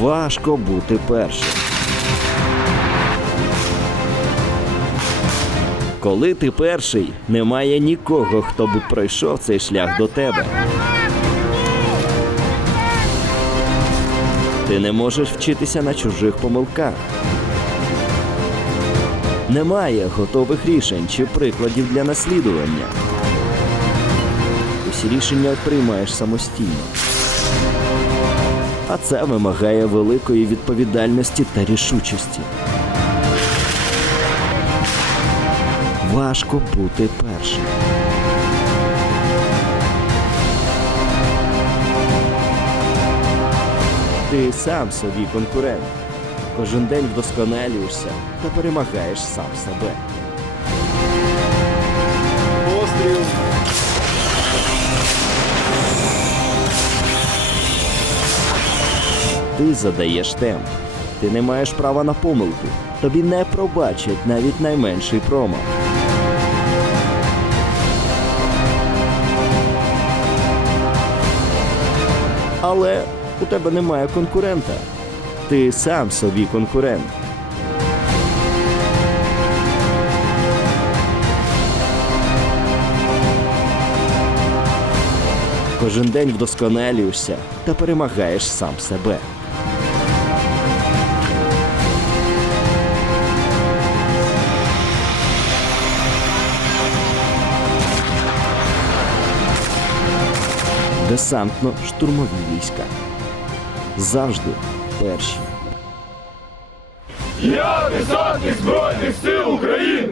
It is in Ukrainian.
Важко бути першим. Коли ти перший, немає нікого, хто би пройшов цей шлях до тебе. Ти не можеш вчитися на чужих помилках. Немає готових рішень чи прикладів для наслідування. Усі рішення приймаєш самостійно. А це вимагає великої відповідальності та рішучості. Важко бути першим. Ти сам собі конкурент. Кожен день вдосконалюєшся та перемагаєш сам себе. Ти задаєш темп. Ти не маєш права на помилку. Тобі не пробачать навіть найменший промах. Але у тебе немає конкурента. Ти сам собі конкурент. Кожен день вдосконалюєшся та перемагаєш сам себе. Десантно-штурмові війська. Завжди перші. Я десантник Збройних сил України!